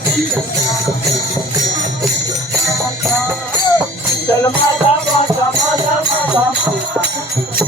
Thank you.